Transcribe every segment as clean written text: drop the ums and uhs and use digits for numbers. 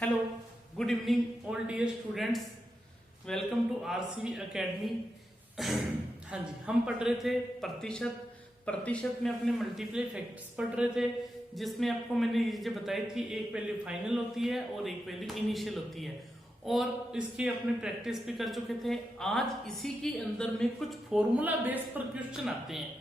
Hello, good evening all dear students, welcome to RC academy. हाँ जी, हम पढ़ रहे थे प्रतिशत में अपने मल्टीप्लाई फैक्टर्स पढ़ रहे थे, जिसमें आपको मैंने चीजें बताई थी। एक वैल्यू फाइनल होती है और एक वैल्यू इनिशियल होती है, और इसकी अपने प्रैक्टिस भी कर चुके थे। आज इसी के अंदर में कुछ फॉर्मूला बेस पर क्वेश्चन आते हैं।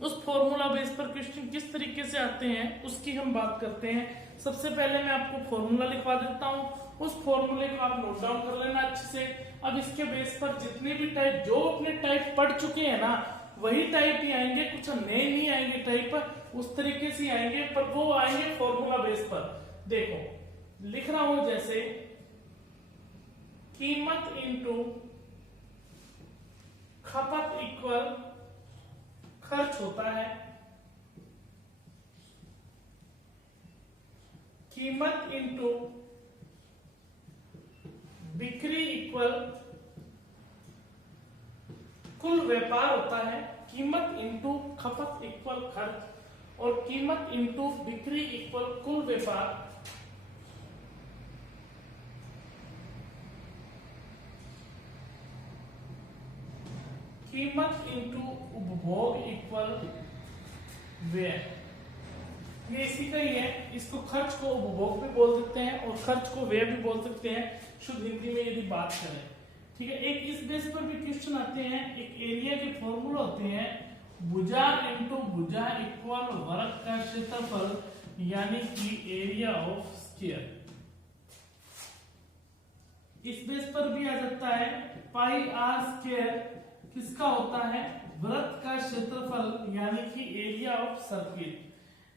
उस फॉर्मूला बेस पर क्वेश्चन किस तरीके से आते हैं उसकी हम बात करते हैं। सबसे पहले मैं आपको फॉर्मूला लिखवा देता हूं, उस फॉर्मूले को आप नोट डाउन कर लेना अच्छे से। अब इसके बेस पर जितने भी टाइप जो अपने टाइप पढ़ चुके हैं ना, वही टाइप ही आएंगे, कुछ नए नहीं आएंगे टाइप, उस तरीके से आएंगे, पर वो आएंगे फॉर्मूला बेस पर। देखो लिख रहा हूं, जैसे कीमत इंटू खपत इक्वल खर्च होता है। कीमत इंटू बिक्री इक्वल कुल व्यापार होता है। कीमत इंटू खपत इक्वल खर्च और कीमत इंटू बिक्री इक्वल कुल व्यापार। कीमत इंटू उपभोग इक्वल व्यय। ये इसी का ही है। इसको खर्च को उपभोग भी बोल सकते हैं और खर्च को व्यय भी बोल सकते हैं, शुद्ध हिंदी में यदि बात करें। ठीक है, एक इस बेस पर भी क्वेश्चन आते हैं। एक एरिया के फॉर्मूला होते हैं, भुजा इंटू भुजा इक्वल वर्ग का क्षेत्रफल, यानी कि एरिया ऑफ स्क्वायर। इस बेस पर भी आ सकता है पाई आर स्क्वायर किसका होता है, वृत्त का क्षेत्रफल, यानी कि area of circle.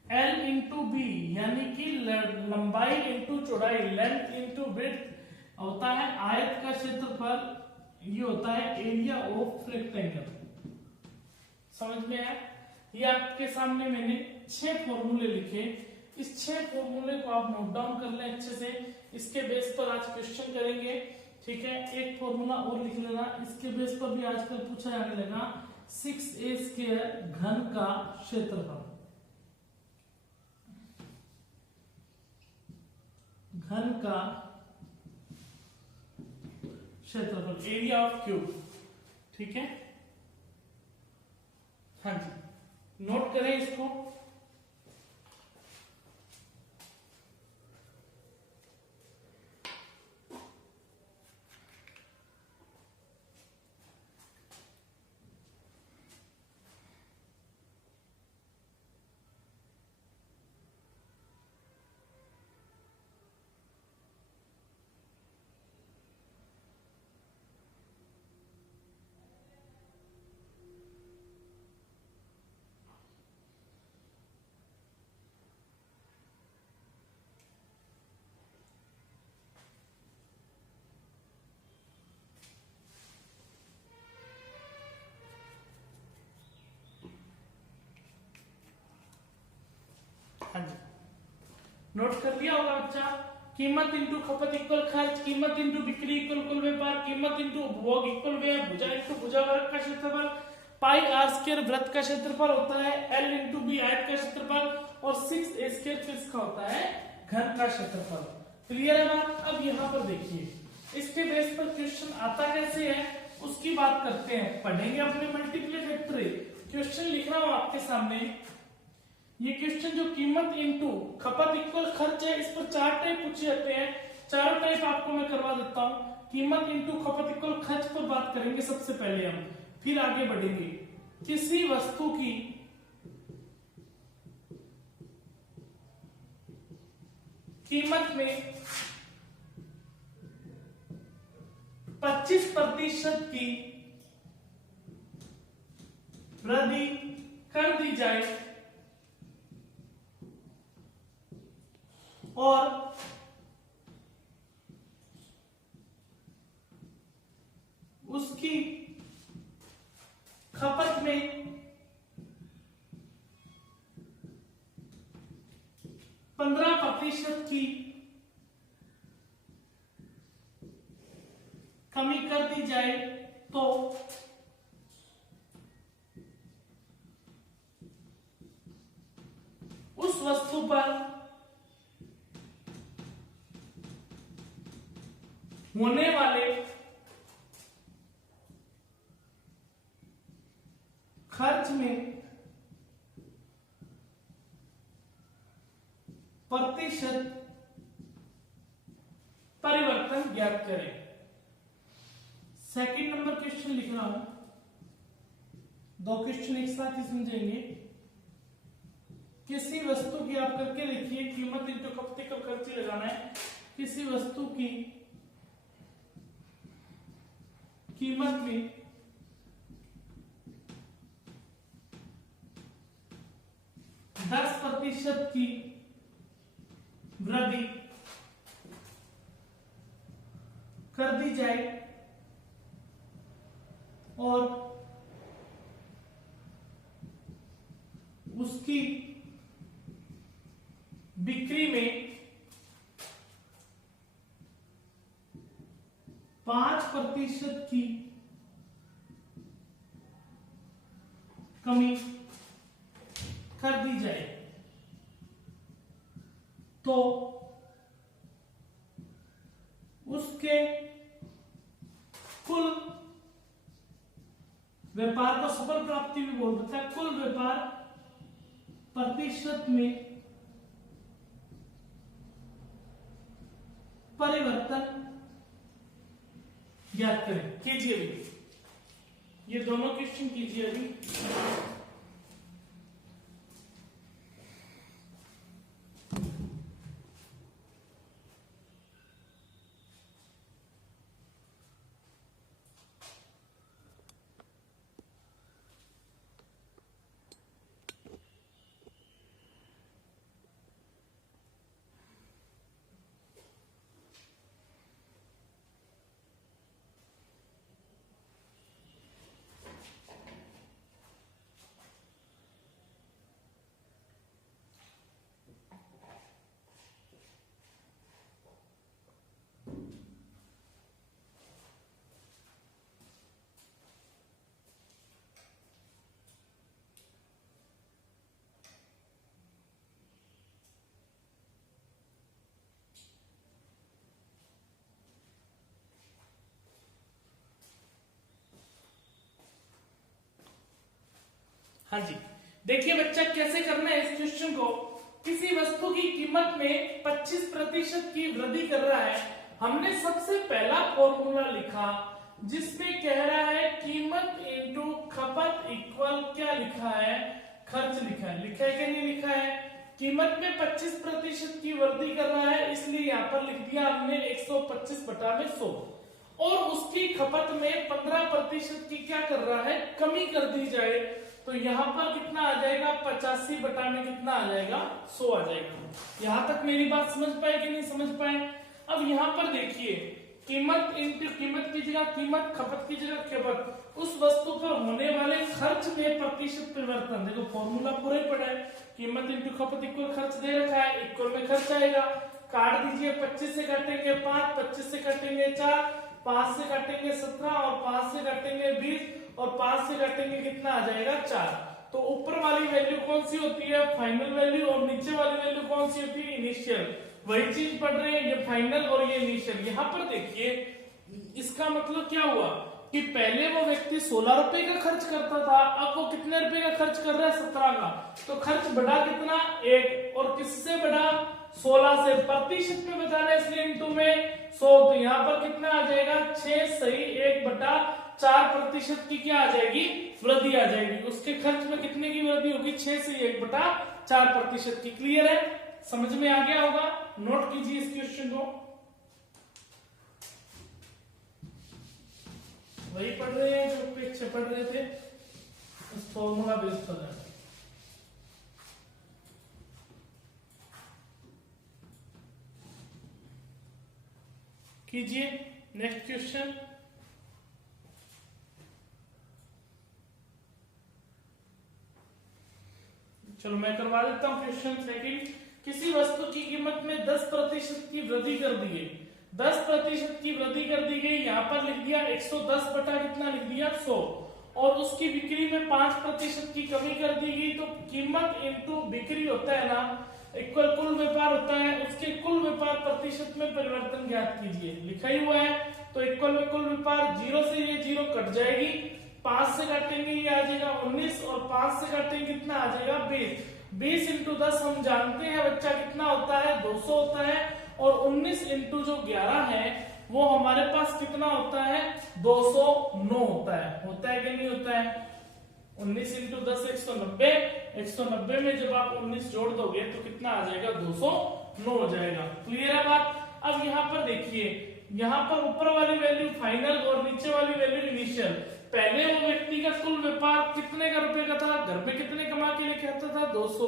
L into B, यानी कि लंबाई इंटू चौड़ाई, लेंथ इंटू विड्थ होता है आयत का क्षेत्रफल। ये होता है एरिया ऑफ रेक्टेंगल। समझ में आया? ये आपके सामने मैंने 6 फॉर्मूले लिखे। इस 6 फॉर्मूले को आप नोट डाउन कर लें अच्छे से। इसके बेस पर आज क्वेश्चन करेंगे। ठीक है, एक फॉर्मूला और लिख लेना। इसके बेस पर भी आजकल पूछा जाने लगा 6a स्क्वायर घन का क्षेत्रफल। घन का क्षेत्रफल, एरिया ऑफ क्यूब। ठीक है, हाँ जी, नोट करें इसको। हाँ जी, नोट कर लिया होगा बच्चा। कीमत इंटू खपत इक्वल खर्च, कीमत इंटू बिक्री इक्वल कुल व्यापार, कीमत इंटू उपभोग इक्वल व्यय, भुजा इंटू भुजा वर्ग का क्षेत्रफल, पाई आर स्क्वायर वृत्त का क्षेत्रफल होता है, एल इंटू बी आयत का क्षेत्रफल, और 6a स्क्वायर किसका होता है, घन का क्षेत्रफल। क्लियर है बात? अब यहाँ पर देखिए, इसके बेस पर क्वेश्चन आता कैसे है उसकी बात करते हैं। पढ़ेंगे अपने मल्टीप्लाई फैक्टरी। क्वेश्चन लिख रहा हूं आपके सामने। ये क्वेश्चन जो कीमत इंटू खपत इक्वल खर्च है, इस पर 4 टाइप पूछे जाते हैं। चारों टाइप आपको मैं करवा देता हूं। कीमत इंटू खपत इक्वल खर्च पर बात करेंगे सबसे पहले हम, फिर आगे बढ़ेंगे। किसी वस्तु की कीमत में 25% की वृद्धि कर दी जाए और उसकी खपत में 15% की कमी कर दी जाए, तो उस वस्तु पर होने वाले खर्च में प्रतिशत परिवर्तन ज्ञात करें। सेकंड नंबर क्वेश्चन लिख रहा हूं, दो क्वेश्चन एक साथ ही समझेंगे। किसी वस्तु की आप करके लिखिए, कीमत इंटू खपत खर्च ही लगाना है। किसी वस्तु की कीमत में 10% की वृद्धि कर दी जाए और उसकी बिक्री में 5% की कमी कर दी जाए तो उसके कुल व्यापार को सफल प्राप्ति भी बोल देता है। कुल व्यापार प्रतिशत में परिवर्तन ज्ञात करें। कीजिए अभी ये दोनों क्वेश्चन कीजिए अभी। हाँ जी, देखिए बच्चा कैसे करना है इस क्वेश्चन को। किसी वस्तु की कीमत में 25% की वृद्धि कर रहा है। हमने सबसे पहला फॉर्मूला लिखा जिसमें कह रहा है कीमत इंटू खपत इक्वल क्या लिखा है, खर्च लिखा है। लिखा है कि नहीं लिखा है? कीमत में 25% की वृद्धि कर रहा है, इसलिए यहाँ पर लिख दिया हमने 125 बटा में 100। और उसकी खपत में 15% की क्या कर रहा है, कमी कर दी जाए, तो यहाँ पर कितना आ जाएगा, 85 बटा में कितना आ जाएगा, 100 आ जाएगा। यहां तक मेरी बात समझ पाए कि नहीं समझ पाए? अब यहाँ पर देखिए, कीमत इंटू कीमत की जगह कीमत, खपत की जगह खपत, उस वस्तु पर होने वाले खर्च में प्रतिशत परिवर्तन। देखो फॉर्मूला पूरा ही पड़ा है, कीमत इंटू खपत इक्वल खर्च दे रखा है, इक्वल में खर्च आएगा। काट दीजिए, 25 से काटेंगे 5, 25 से काटेंगे 4, 5 से काटेंगे 17 और 5 से काटेंगे 20 और 5 से काटेंगे कितना आ जाएगा, 4। तो ऊपर वाली वैल्यू कौन सी होती है, फाइनल वैल्यू, और नीचे वाली वैल्यू कौन सी होती है, इनिशियल। वही चीज पढ़ रहे हैं, ये फाइनल और ये इनिशियल। यहाँ पर देखिए इसका मतलब क्या हुआ कि पहले वो व्यक्ति 16 रुपए का खर्च करता था, अब वो कितने रुपए का खर्च कर रहा है, 17 का। तो खर्च बढ़ा कितना, 1, और किससे बढ़ा, 16 से। प्रतिशत में बताना है इसलिए इंटू में 100, तो यहाँ पर कितना आ जाएगा, 6 सही 1 बटा 4% की क्या आ जाएगी, वृद्धि आ जाएगी। उसके खर्च में कितने की वृद्धि होगी, 6 से 1 बटा 4% की। क्लियर है, समझ में आ गया होगा? नोट कीजिए इस क्वेश्चन को। वही पढ़ रहे हैं जो पीछे पढ़ रहे थे, उस फॉर्मूला बेस्ड पर जाना। कीजिए नेक्स्ट क्वेश्चन। चलो मैं करवा देता हूं क्वेश्चन सेकंड। किसी वस्तु की कीमत में 10% की वृद्धि कर दी गई, 10% की वृद्धि कर दी गई, यहाँ पर लिख दिया 110 बटा कितना लिख दिया, 100, और उसकी बिक्री में 5% की कमी कर दी गई। तो कीमत इंटू बिक्री होता है ना, इक्वल कुल व्यापार होता है, उसके कुल व्यापार प्रतिशत में परिवर्तन ज्ञात कीजिए, लिखा ही हुआ है। तो इक्वल में कुल व्यापार 0 से ये 0 कट जाएगी, 5 से काटेंगे ये आ जाएगा 19 और 5 से काटेंगे कितना आ जाएगा 20। 20 इंटू 10 हम जानते हैं बच्चा कितना होता है 200 होता है, और 19 इंटू जो 11 है वो हमारे पास कितना होता है 209 होता है कि नहीं होता है। 19 इंटू 10 190, 190 में जब आप 19 जोड़ दोगे तो कितना आ जाएगा 209 हो जाएगा। क्लियर है बात। अब यहाँ पर देखिए, यहाँ पर ऊपर वाली वैल्यू फाइनल और नीचे वाली वैल्यू इनिशियल। पहले वो व्यक्ति का कुल व्यापार कितने का रुपए का था, घर में कितने कमा के लेके आता था 200,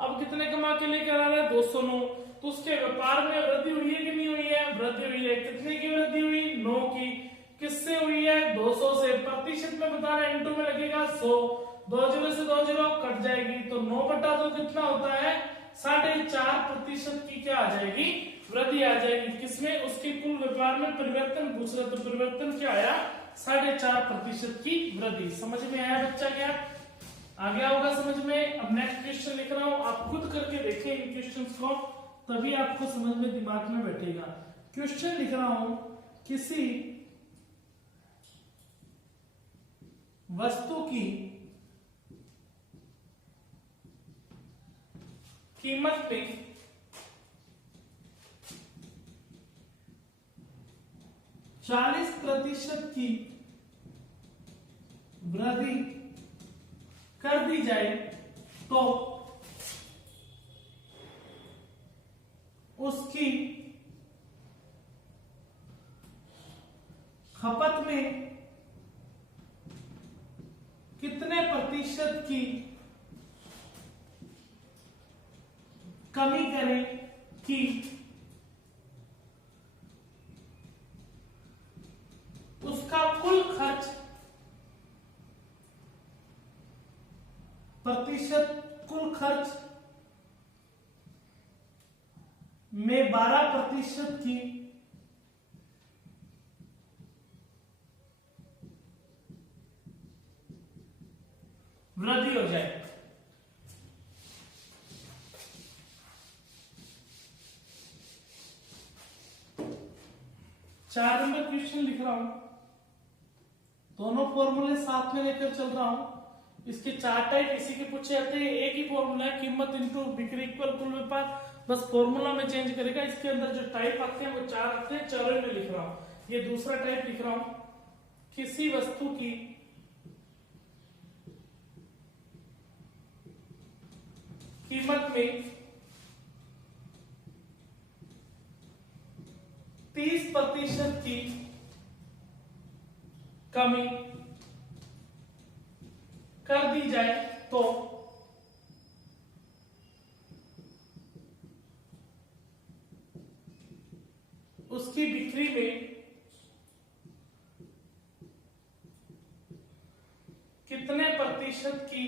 अब कितने कमा के लेकर आ रहा है 209। तो उसके व्यापार में वृद्धि हुई है कि नहीं हुई है, वृद्धि हुई है। कितने की वृद्धि हुई 9 की। किससे हुई है 200 से। प्रतिशत में बता रहे इनटू में लगेगा 100, 20 से 20 कट जाएगी तो 9/2 कितना होता है 4.5% की क्या आ जाएगी वृद्धि आ जाएगी। किसमें, उसके कुल व्यापार में परिवर्तन पूछ रहे, तो परिवर्तन क्या आया 4.5% की वृद्धि। समझ में आया बच्चा क्या, आ गया होगा समझ में। अब नेक्स्ट क्वेश्चन लिख रहा हूं, आप खुद करके देखें इन क्वेश्चंस को, तभी आपको समझ में दिमाग में बैठेगा। क्वेश्चन लिख रहा हूं, किसी वस्तु की कीमत में 40% की वृद्धि कर दी जाए तो उसकी खपत में कितने प्रतिशत की कमी करें कि उसका कुल खर्च कुल खर्च में 12% की वृद्धि हो जाए। चार नंबर क्वेश्चन लिख रहा हूं, दोनों फॉर्मूले साथ में लेकर चल रहा हूं। इसके 4 टाइप इसी के पूछे जाते हैं। एक ही फॉर्मूला है, कीमत इंटू बिक्री इक्वल कुल व्यापार, बस फॉर्मूला में चेंज करेगा। इसके अंदर जो टाइप आते हैं वो 4 आते हैं, चारों में लिख रहा हूं। ये दूसरा टाइप लिख रहा हूं, किसी वस्तु की कीमत में 30% की कमी कर दी जाए तो उसकी बिक्री में कितने प्रतिशत की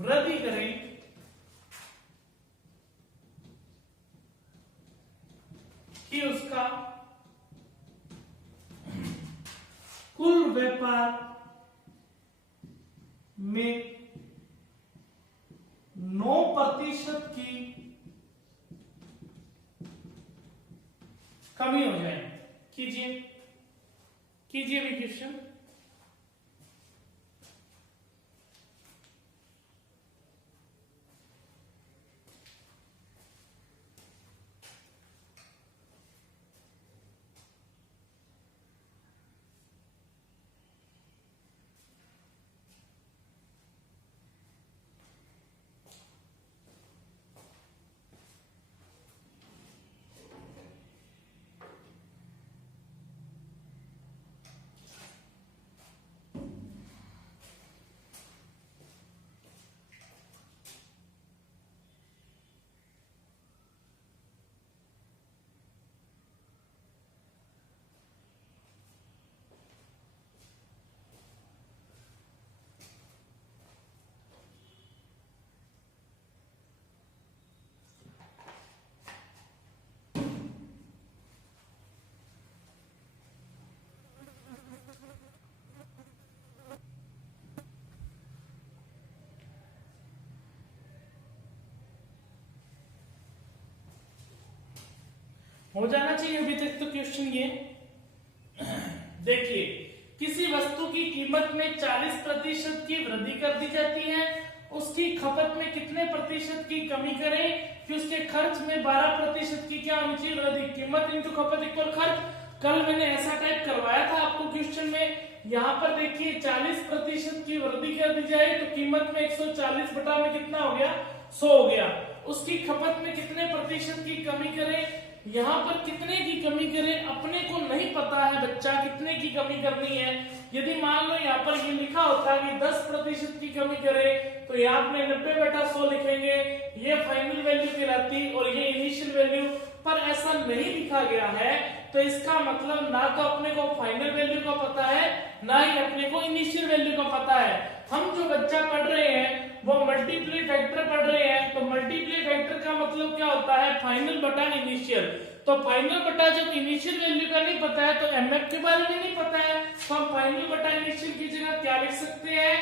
वृद्धि करें कि उसका कुल व्यापार में 9% की कमी हो जाए। कीजिए भी क्वेश्चन। हो जाना चाहिए अभी तक तो क्वेश्चन ये। देखिए, किसी वस्तु की कीमत में 40% की वृद्धि कर दी जाती है, उसकी खपत में कितने प्रतिशत की कमी करें कि उसके खर्च में 12% की क्या होनी चाहिए वृद्धि। कीमत इंटू खपत इक्वल खर्च। कल मैंने ऐसा टाइप करवाया था आपको क्वेश्चन में। यहाँ पर देखिए 40% की वृद्धि कर दी जाए तो कीमत में 140 बटा में कितना हो गया, 100 हो गया। उसकी खपत में कितने प्रतिशत की कमी करें, यहाँ पर कितने की कमी करें अपने को नहीं पता है बच्चा, कितने की कमी करनी है। यदि मान लो यहाँ पर ये लिखा होता कि 10% की कमी करें तो यहाँ अपने 90 बटा 100 लिखेंगे, ये फाइनल वैल्यू कहलाती और ये इनिशियल वैल्यू। पर ऐसा नहीं लिखा गया है तो इसका मतलब ना तो अपने को फाइनल वैल्यू का पता है, ना ही अपने को इनिशियल वैल्यू का पता है। हम जो बच्चा पढ़ रहे हैं वो मल्टीप्लाई फैक्टर पढ़ रहे हैं, तो मल्टीप्लाई फैक्टर का मतलब क्या होता है, फाइनल बटा इनिशियल। तो फाइनल बटा जब इनिशियल वैल्यू का नहीं पता है तो एमएफ के बारे में नहीं पता है, तो हम फाइनल बटा इनिशियल की जगह क्या लिख सकते हैं,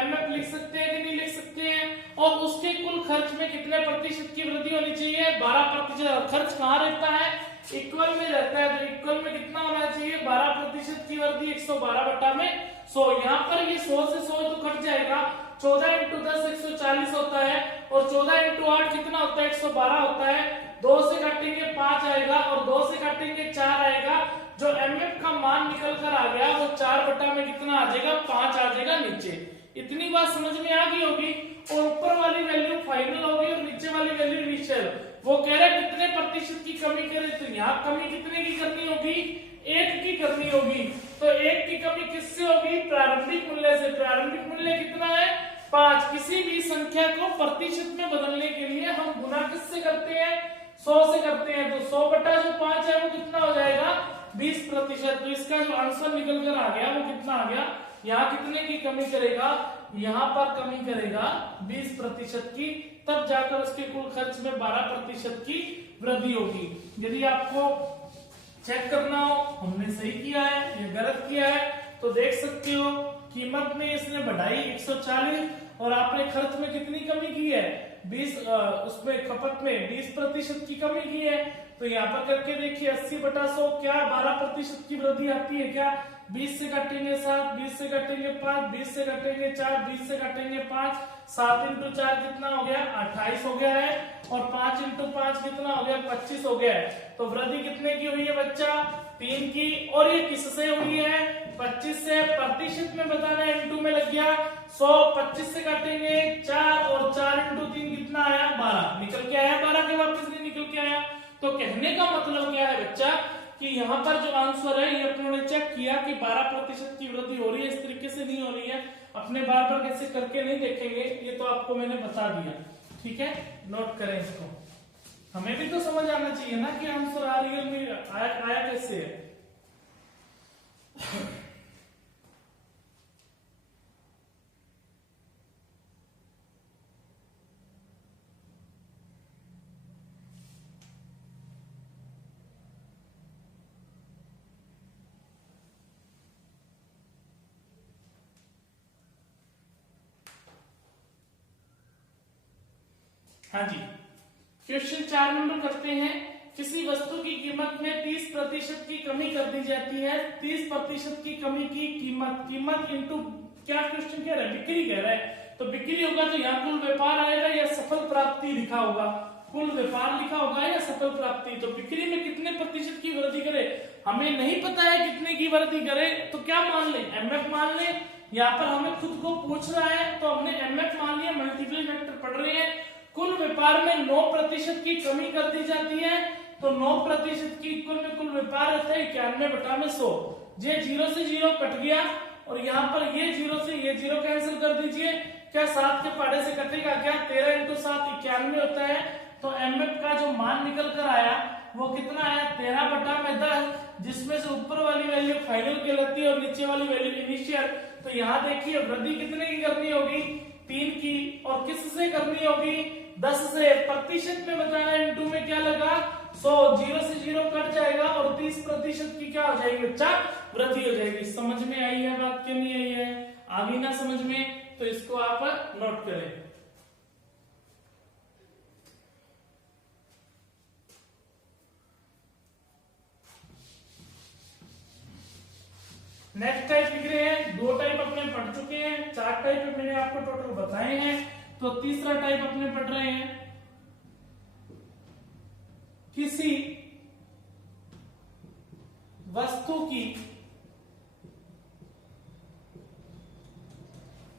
एमएफ लिख सकते हैं कि नहीं लिख सकते हैं। और उसके कुल खर्च में कितने प्रतिशत की वृद्धि होनी चाहिए, 12%। खर्च कहाँ रहता है, इक्वल में रहता है, तो इक्वल में कितना होना चाहिए, 12% की वृद्धि 112 बटा में 100। यहाँ पर ये 100 से 100 तो कट जाएगा, 14 इंटू 10 140 होता है, और 14 इंटू 8 कितना होता है, 112 होता है। 2 से काटेंगे 5 आएगा, और 2 से काटेंगे 4 आएगा। जो एमएफ का मान निकल कर आ गया वो 4 बटा में कितना आ जाएगा, 5 आ जाएगा नीचे। इतनी बात समझ में आ गई होगी। और ऊपर वाली वैल्यू फाइनल होगी और नीचे वाली वैल्यू इनिशियल। वो कह रहे हैं कितने प्रतिशत की कमी करें, तो यहाँ कमी कितने की करनी होगी, 1 की करनी होगी। तो 1 की कमी किससे होगी, प्रारंभिक मूल्य से। प्रारंभिक मूल्य कितना है, 5। किसी भी संख्या को प्रतिशत में बदलने के लिए हम गुना किससे करते हैं, 100 से करते हैं। तो 100 बटा जो 5 है वो कितना हो जाएगा, 20%। तो इसका जो आंसर निकल कर आ गया वो कितना आ गया, यहाँ कितने की कमी करेगा, यहाँ पर कमी करेगा 20% की, तब जाकर उसके कुल खर्च में 12% की वृद्धि होगी। यदि आपको चेक करना हो हमने सही किया है या गलत किया है तो देख सकते हो। कीमत में इसने बढ़ाई 140 और आपने खर्च में कितनी कमी की है, 20, उसमें खपत में 20% की कमी की है। तो यहाँ पर करके देखिए 80 बटा 100 क्या 12% की वृद्धि आती है क्या। 20 से काटेंगे 7, 20 से काटेंगे 5, 20 से काटेंगे 4, 20 से काटेंगे 5, 7 इंटू 4 कितना हो गया, 28 हो गया है, और 5 इंटू 5 कितना हो गया, 25 हो गया है। तो वृद्धि कितने की हुई है बच्चा, 3 की। और ये किससे हुई है, 25 से। प्रतिशत में बताना है, इंटू में लग गया 100। 25 से काटेंगे 4, और 4 इंटू 3 कितना आया, 12 निकल के आया, 12 के वापस नहीं निकल के आया। तो कहने का मतलब क्या है बच्चा कि यहाँ पर जो आंसर है ये अपनों ने चेक किया कि 12% की वृद्धि हो रही है, इस तरीके से नहीं हो रही है। अपने बार बार कैसे करके नहीं देखेंगे, ये तो आपको मैंने बता दिया, ठीक है। नोट करें इसको, हमें भी तो समझ आना चाहिए ना कि आंसर आ रियल में आया कैसे है। हाँ जी, क्वेश्चन 4 नंबर करते हैं। किसी वस्तु की कीमत में 30% की कमी कर दी जाती है। 30% की कमी की कीमत इंटू क्या क्वेश्चन कह रहा है, बिक्री कह रहा है। तो बिक्री होगा तो यहाँ कुल व्यापार आएगा या सफल प्राप्ति लिखा होगा, कुल व्यापार लिखा होगा या सफल प्राप्ति। तो बिक्री में कितने प्रतिशत की वृद्धि करे, हमें नहीं पता है कितने की वृद्धि करे, तो क्या मान ले, एमएफ मान ले। यहाँ पर हमें खुद को पूछ रहा है तो हमने एमएफ मान लिया, मल्टीप्लाई फैक्टर पढ़ रहे हैं। कुल व्यापार में 9% की कमी कर दी जाती है, तो 9% की में कुल व्यापार रहता है 91 बटा में 100। ये 0 से 0 कट गया, और यहाँ पर ये 0 से ये 0 कैंसिल कर दीजिए। क्या 7 के पहाड़े से कटेगा क्या, 13 इंटू 7 91 होता है। तो एमएफ का जो मान निकल कर आया वो कितना आया, 13 बटा में 10, जिसमें से ऊपर वाली वैल्यू फाइनल कहलाती है और नीचे वाली वैल्यू इनिशियल। तो यहाँ देखिए वृद्धि कितने की करनी होगी, 3 की, और किससे करनी होगी, 10 से। प्रतिशत में बताना है, इंटू में क्या लगा 100, 0 से 0 कट जाएगा और 30% की क्या हो जाएगी बच्चा, वृद्धि हो जाएगी। समझ में आई है बात क्या नहीं आई है, आ गई ना समझ में, तो इसको आप नोट करें। नेक्स्ट टाइप लिख रहे हैं, 2 टाइप अपने पढ़ चुके हैं, 4 टाइप मैंने आपको टोटल बताए हैं, तो तीसरा टाइप अपने पढ़ रहे हैं, किसी वस्तु की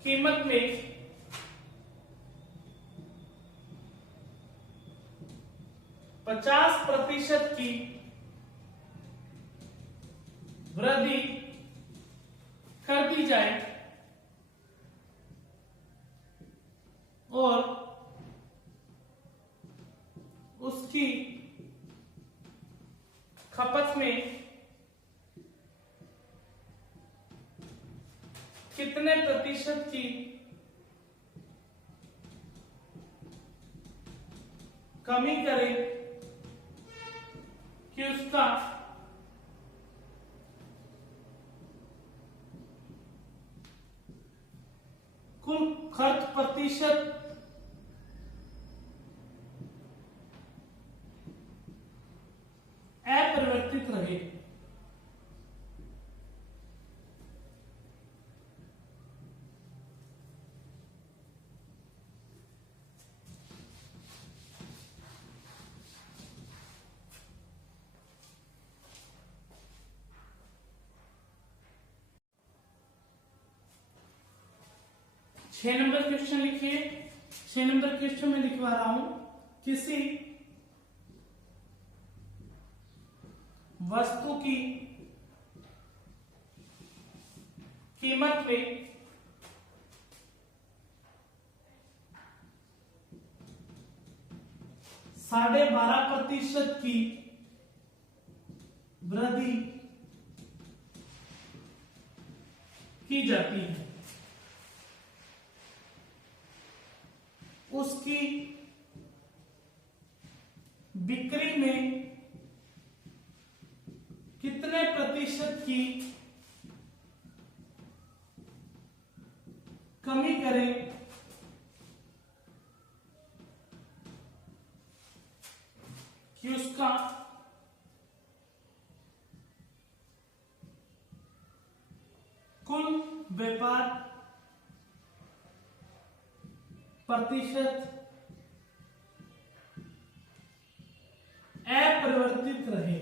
कीमत में 50% की वृद्धि कर दी जाए और उसकी खपत में कितने प्रतिशत की कमी करें कि उसका कुल खर्च प्रतिशत अपरिवर्तित रहे। 6 नंबर क्वेश्चन लिखिए। 6 नंबर क्वेश्चन में लिखवा रहा हूं, किसी वस्तु की कीमत में 12.5% की वृद्धि की जाती है, उसकी बिक्री में कितने प्रतिशत की कमी करें कि उसका कुल व्यापार प्रतिशत अपरिवर्तित रहे।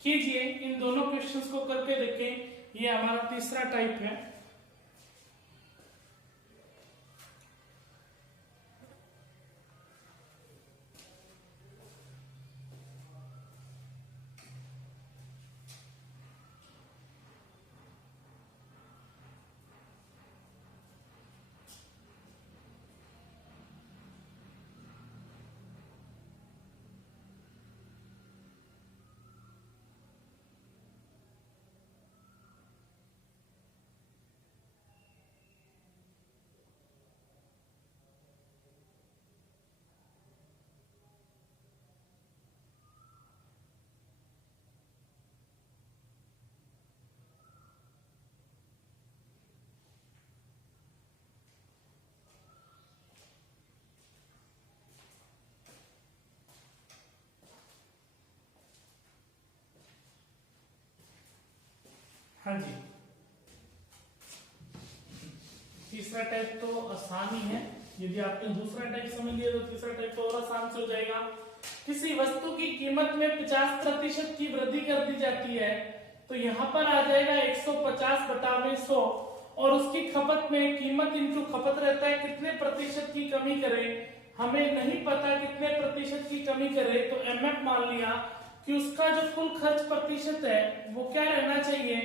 कीजिए, इन दोनों क्वेश्चंस को करके देखें। ये हमारा तीसरा टाइप है। हाँ जी, तीसरा टाइप तो आसान ही है। यदि आपने दूसरा टाइप समझ लिया तो तीसरा टाइप तो और आसान से हो जाएगा। किसी वस्तु की कीमत में 50% की वृद्धि कर दी जाती है, तो यहाँ पर आ जाएगा 150/100 और उसकी खपत में कीमत इंटू खपत रहता है, कितने प्रतिशत की कमी करें। हमें नहीं पता कितने प्रतिशत की कमी करे, तो एमएफ मान लिया कि उसका जो कुल खर्च प्रतिशत है वो क्या रहना चाहिए,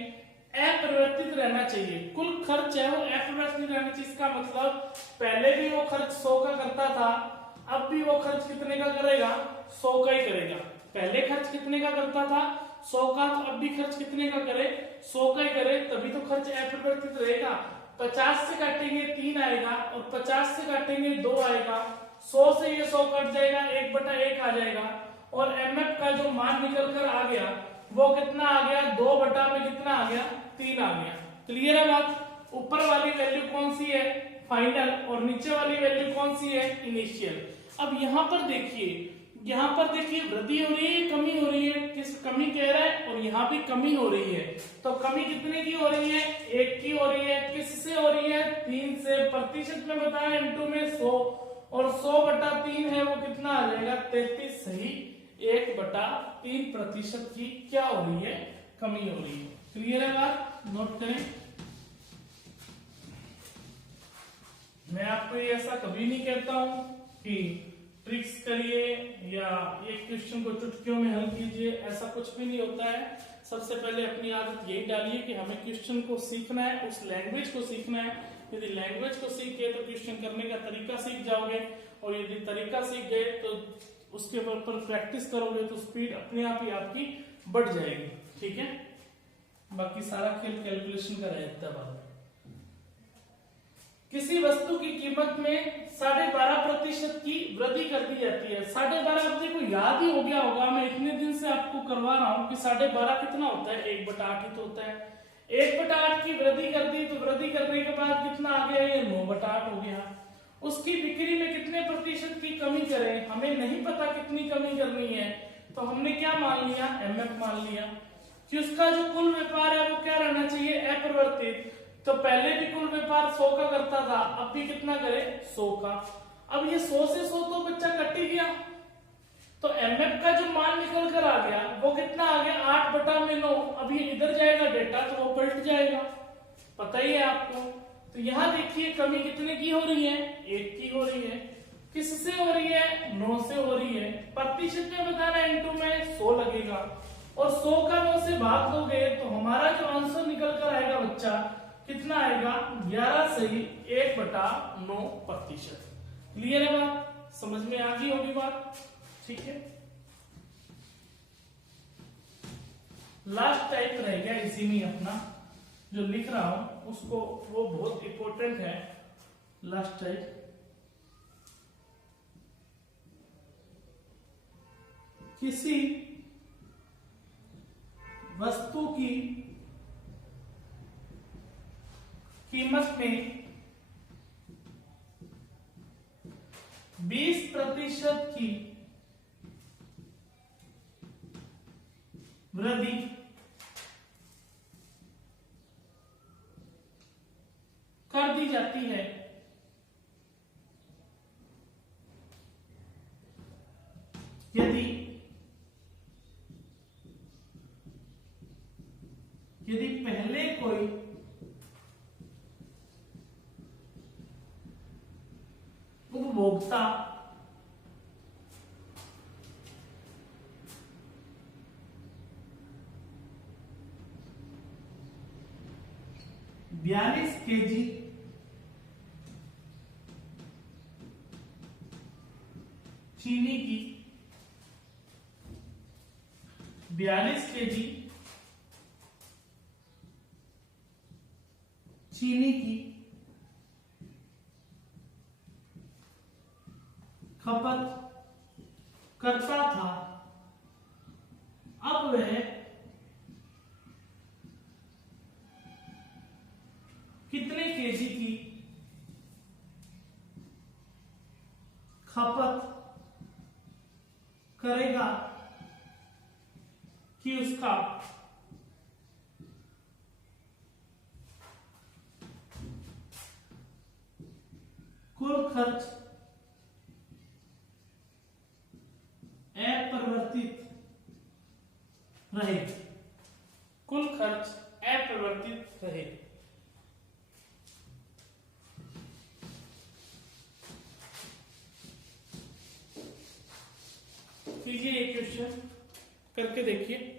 अपरिवर्तित रहना चाहिए। कुल खर्च है वो अपरिवर्तित रहना चाहिए। इसका मतलब पहले भी वो खर्च 100 का करता था, अब भी वो खर्च कितने का करेगा, 100 का ही करेगा। पहले खर्च कितने का करता था, 100 का, तो अब भी खर्च कितने का करे, 100 का ही करे, तभी तो खर्च अपरिवर्तित रहेगा। 50 से काटेंगे 3 आएगा और 50 से काटेंगे 2 आएगा, 100 से ये 100 कट जाएगा, 1/1 आ जाएगा और एमएफ का जो मान निकल कर आ गया वो कितना आ गया, 2 में कितना आ गया, 3 आ गया। क्लियर है बात। ऊपर वाली वैल्यू कौन सी है, फाइनल, और नीचे वाली वैल्यू कौन सी है, इनिशियल। अब यहां पर देखिए, यहाँ पर देखिए वृद्धि हो रही है, कमी हो रही है, किस कमी कह रहा है, और यहाँ भी कमी हो रही है। तो कमी कितने की हो रही है? 1 की हो रही है। किससे हो रही है? 3 से। प्रतिशत में बताया इनटू में 100, और 100/3 है वो कितना आ जाएगा? 33। सही, 1/3% की क्या हो रही है? कमी हो रही है। क्लियर है बात? नोट करें। मैं आपको ये ऐसा कभी नहीं कहता हूं कि ट्रिक्स करिए या एक क्वेश्चन को चुटकियों में हल कीजिए, ऐसा कुछ भी नहीं होता है। सबसे पहले अपनी आदत यही डालिए कि हमें क्वेश्चन को सीखना है, उस लैंग्वेज को सीखना है। यदि लैंग्वेज को सीख गए तो क्वेश्चन करने का तरीका सीख जाओगे, और यदि तरीका सीख गए तो उसके ऊपर प्रैक्टिस करोगे तो स्पीड अपने आप ही आपकी बढ़ जाएगी। ठीक है, बाकी सारा खेल कैलकुलेशन का रहता है। किसी वस्तु की कीमत में 12.5% की वृद्धि कर दी जाती है। 12.5 अपने को याद ही हो गया होगा, मैं इतने दिन से आपको करवा रहा हूं कि 12.5 कितना होता है? 1/8 ही तो होता है। 1/8 की वृद्धि कर दी, तो वृद्धि करने के बाद कितना आ गया? ये 9/8 हो गया। उसकी बिक्री में कितने प्रतिशत की कमी करें? हमें नहीं पता कितनी कमी करनी है, तो हमने क्या मान लिया? MF मान लिया कि उसका जो कुल व्यापार है वो क्या रहना चाहिए? अपरिवर्तित। तो पहले भी कुल व्यापार 100 का करता था, अब भी कितना करे? 100 का। अब ये 100 से 100 तो बच्चा कट ही गया, तो MF का जो मान निकल कर आ गया वो कितना आ गया? 8/9। अब ये इधर जाएगा डेटा तो वो पलट जाएगा, पता ही है आपको। तो यहाँ देखिए कमी कितने की हो रही है? 1 की हो रही है। किससे हो रही है? 9 से हो रही है। प्रतिशत में बताना, इनटू में 100 लगेगा, और 100 का 9 से भाग दोगे तो हमारा जो आंसर निकल कर आएगा बच्चा कितना आएगा? 11 सही 1/9%। क्लियर है बात? समझ में आ गई होगी बात? ठीक है, लास्ट टाइप रह गया इसी में अपना जो लिख रहा हूं उसको, वो बहुत इंपॉर्टेंट है। लास्ट टाइप किसी वस्तु की कीमत में 20% की वृद्धि कर दी जाती है यदि पहले कोई उपभोक्ता बयालीस केजी चीनी की 42 केजी चीनी की खपत करता था, अब वह कितने केजी की खपत करेगा कि उसका कुल खर्च अपरिवर्तित रहे। कुल खर्च अपरिवर्तित रहे। कीजिए ये क्वेश्चन करके देखिए।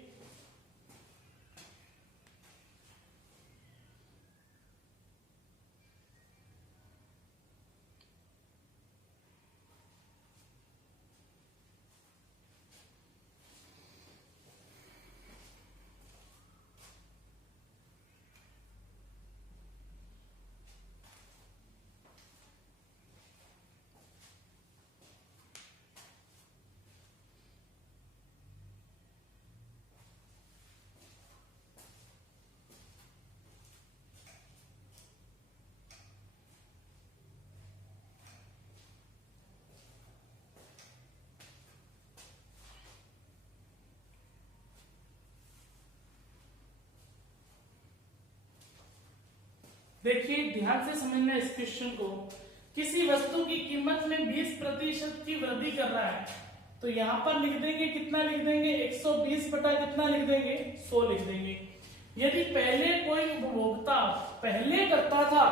देखिए ध्यान से समझना इस क्वेश्चन को। किसी वस्तु की कीमत में 20% की वृद्धि कर रहा है, तो यहाँ पर लिख देंगे कितना लिख देंगे 120 बटा कितना लिख देंगे 100 लिख देंगे। यदि पहले कोई उपभोक्ता पहले करता था,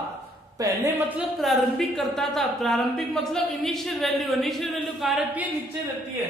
पहले मतलब प्रारंभिक करता था, प्रारंभिक मतलब इनिशियल वैल्यू, इनिशियल वैल्यू कहाँ रहती है नीचे रहती है,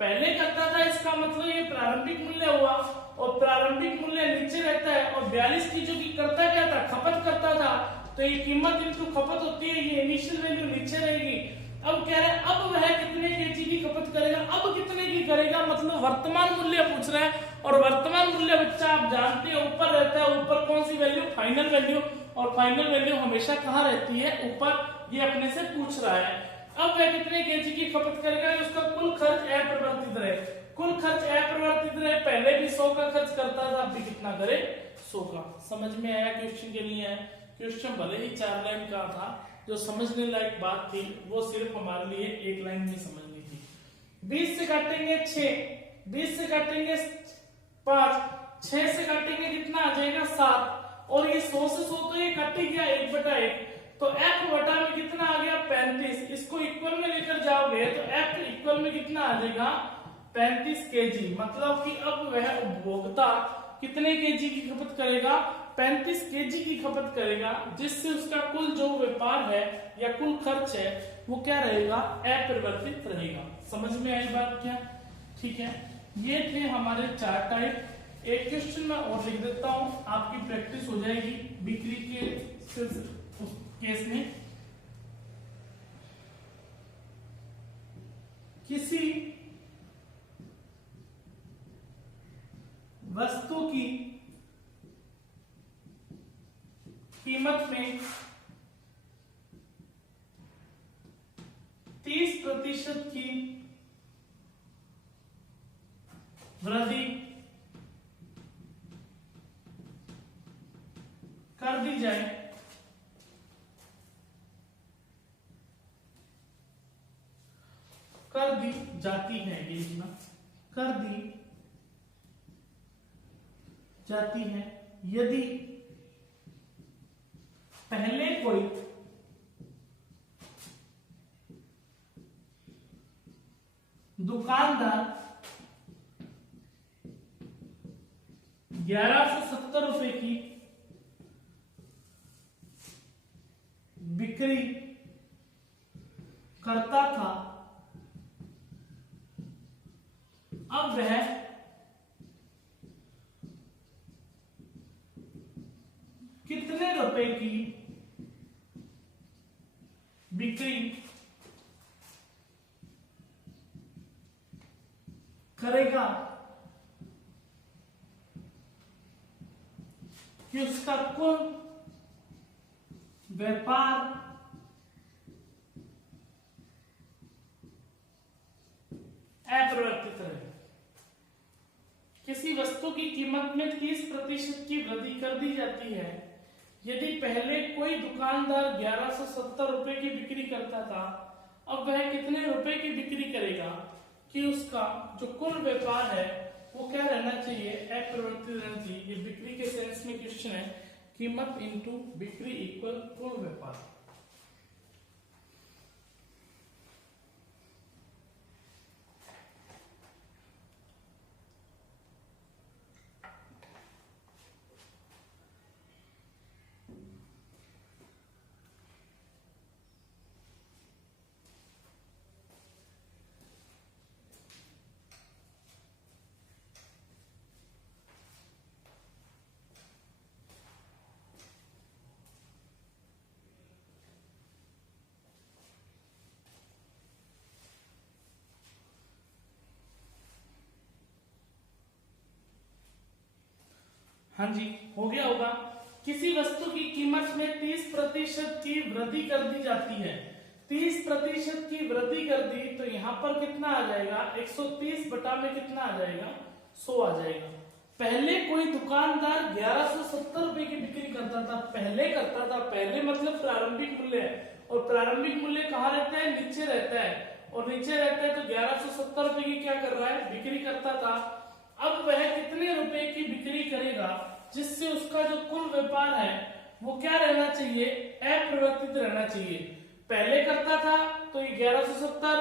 पहले करता था इसका मतलब ये प्रारंभिक मूल्य हुआ और प्रारंभिक मूल्य नीचे रहता है और 42 की जो की करता क्या था खपत करता था, तो ये कीमत इनटू खपत होती है, ये इनिशियल वैल्यू नीचे रहेगी। अब कह रहे हैं अब वह कितने केजी की खपत करेगा, अब कितने की करेगा मतलब वर्तमान मूल्य पूछ रहा है और वर्तमान मूल्य बच्चा आप जानते हैं ऊपर रहता है, ऊपर कौन सी वैल्यू फाइनल वैल्यू, और फाइनल वैल्यू हमेशा कहाँ रहती है ऊपर, ये अपने से पूछ रहा है। अब वह कितने केजी की खपत करेगा, उसका कुल खर्च अपरिवर्तित रहे, कुल खर्च अपरिवर्तित रहे, पहले भी 100 का खर्च करता था अब भी कितना करे 100 का। समझ में आया क्वेश्चन के लिए है, क्वेश्चन भले ही 4 लाइन का था, जो समझने लायक बात थी वो सिर्फ हमारे लिए 1 लाइन में समझनी थी। 20 से काटेंगे 6, 20 से काटेंगे 5, 6 से काटेंगे कितना आ जाएगा 7, और ये 100 से 100 तो ये कट ही गया 1/1, तो f बटा में कितना आ गया 35, इसको इक्वल में लेकर जाओगे तो f इक्वल में कितना आ जाएगा 35 केजी, मतलब कि अब वह उपभोक्ता कितने केजी की खपत करेगा 35 केजी की खपत करेगा, जिससे उसका कुल जो व्यापार है या कुल खर्च है वो क्या रहेगा अपरिवर्तित रहेगा। समझ में आई बात क्या? ठीक है, ये थे हमारे 4 टाइप। एक क्वेश्चन मैं और लिख देता हूं, आपकी प्रैक्टिस हो जाएगी बिक्री के केस में। किसी वस्तु की कीमत में 30% की वृद्धि कर दी जाए कर दी जाती है, ये ना कर दी जाती है यदि पहले कोई दुकानदार 1170 रुपए की बिक्री करता था, अब वह कितने रुपए की बिक्री करेगा कि उसका कुल व्यापार अपरिवर्तित रहे। किसी वस्तु की कीमत में 30% की वृद्धि कर दी जाती है यदि पहले कोई दुकानदार 1170 रुपए की बिक्री करता था, अब वह कितने रुपए की बिक्री करेगा कि उसका जो कुल व्यापार है वो क्या रहना चाहिए अपरिवर्तित रहना चाहिए। ये बिक्री के सेंस में क्वेश्चन है, कीमत इनटू बिक्री इक्वल कुल व्यापार। हाँ जी, हो गया होगा। किसी वस्तु की कीमत में 30% की वृद्धि कर दी जाती है, 30% की वृद्धि कर दी तो यहाँ पर कितना आ जाएगा 130 बटा में कितना आ जाएगा 100 आ जाएगा। पहले कोई दुकानदार 1170 रुपए की बिक्री करता था, पहले करता था, पहले मतलब प्रारंभिक मूल्य है, और प्रारंभिक मूल्य कहाँ रहता है नीचे रहता है, और नीचे रहता है तो 1170 रुपए की क्या कर रहा है बिक्री करता था। अब वह कितने रुपए की बिक्री करेगा जिससे उसका जो कुल व्यापार है वो क्या रहना चाहिए, अपरिवर्तित रहना चाहिए। पहले करता था तो ये 1170,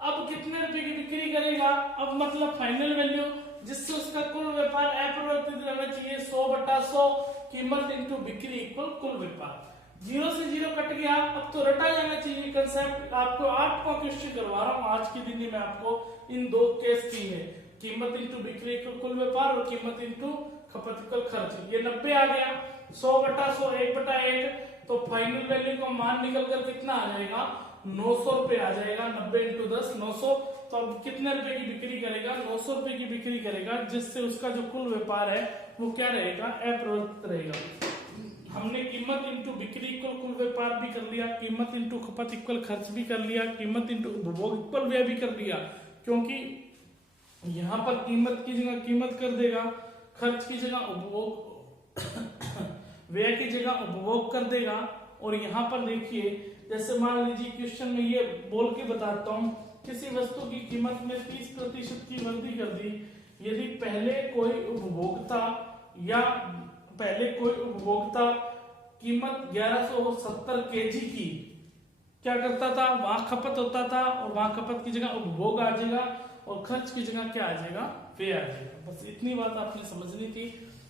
अब कितने रुपए की बिक्री करेगा, अब मतलब फाइनल वैल्यू जिससे उसका कुल व्यापार अपरिवर्तित रहना चाहिए 100/100 कीमत इंटू बिक्री इक्वल कुल व्यापार। 0 से 0 कट गया, अब तो रटा जाना चाहिए कंसेप्ट। आपको 8 का क्वेश्चन करवा रहा हूं आज के दिन में, आपको इन दो केस की है, कीमत इंटू बिक्री इक्वल कुल व्यापार और कीमत इंटू खपत इक्वल खर्च। ये 90 आ गया, 100/100 1/1, तो फाइनल वैल्यू का मान निकल कर कितना आ जाएगा, 900 रुपए आ जाएगा। 90 इंटू 10 900, तो अब कितने रुपए की बिक्री करेगा, 900 रुपए की बिक्री करेगा, जिससे उसका जो कुल व्यापार है वो क्या रहेगा, अपरिवर्तित रहेगा। हमने कीमत इंटू बिक्री इक्वल कुल व्यापार भी कर लिया, कीमत इंटू खपत इक्वल खर्च भी कर लिया, कीमत इंटू उपभोग इक्वल व्यय भी कर लिया, क्योंकि यहां पर कीमत की जगह कीमत कर देगा, खर्च की जगह उपभोग व्यय की जगह उपभोग कर देगा। और यहाँ पर देखिए, जैसे मान लीजिए क्वेश्चन में ये बोल के बताता हूं, किसी वस्तु की कीमत में 30% की वृद्धि कर दी। यदि पहले कोई उपभोक्ता कीमत 1170 केजी की क्या करता था, वहां खपत होता था, और वहां खपत की जगह उपभोग आ जाएगा और खर्च की जगह क्या आ जाएगा, व्यय आ जाएगा। बस इतनी बात आपने समझनी थी।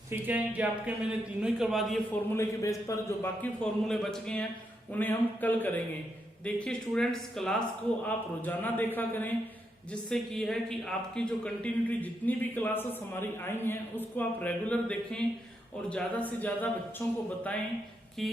ठीक है, ये आपके मैंने तीनों ही करवा दिए फॉर्मूले के बेस पर। जो बाकी फॉर्मूले बच गए हैं उन्हें हम कल करेंगे। देखिए स्टूडेंट्स, क्लास को आप रोजाना देखा करें, जिससे की है कि आपकी जो कंटिन्यूटी जितनी भी क्लासेस हमारी आई हैं उसको आप रेगुलर देखें और ज्यादा से ज्यादा बच्चों को बताएं कि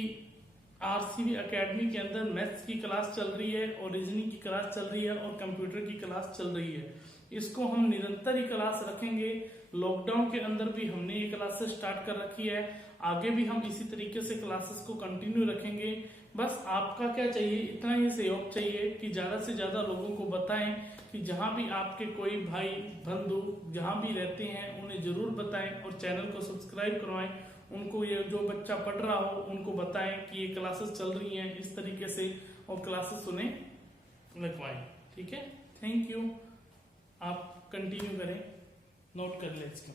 आरसीबी एकेडमी के अंदर मैथ्स की क्लास चल रही है और रीजनिंग की क्लास चल रही है और कंप्यूटर की क्लास चल रही है। इसको हम निरंतर ही क्लास रखेंगे। लॉकडाउन के अंदर भी हमने ये क्लासेस स्टार्ट कर रखी है, आगे भी हम इसी तरीके से क्लासेस को कंटिन्यू रखेंगे। बस आपका क्या चाहिए, इतना ही सहयोग चाहिए कि ज्यादा से ज्यादा लोगों को बताएं, कि जहां भी आपके कोई भाई बंधु जहां भी रहते हैं उन्हें जरूर बताएं और चैनल को सब्सक्राइब करवाएं। उनको, ये जो बच्चा पढ़ रहा हो उनको बताएं कि ये क्लासेस चल रही हैं इस तरीके से, और क्लासेस उन्हें लगवाएं। ठीक है, थैंक यू। आप कंटिन्यू करें, नोट कर लें इसका।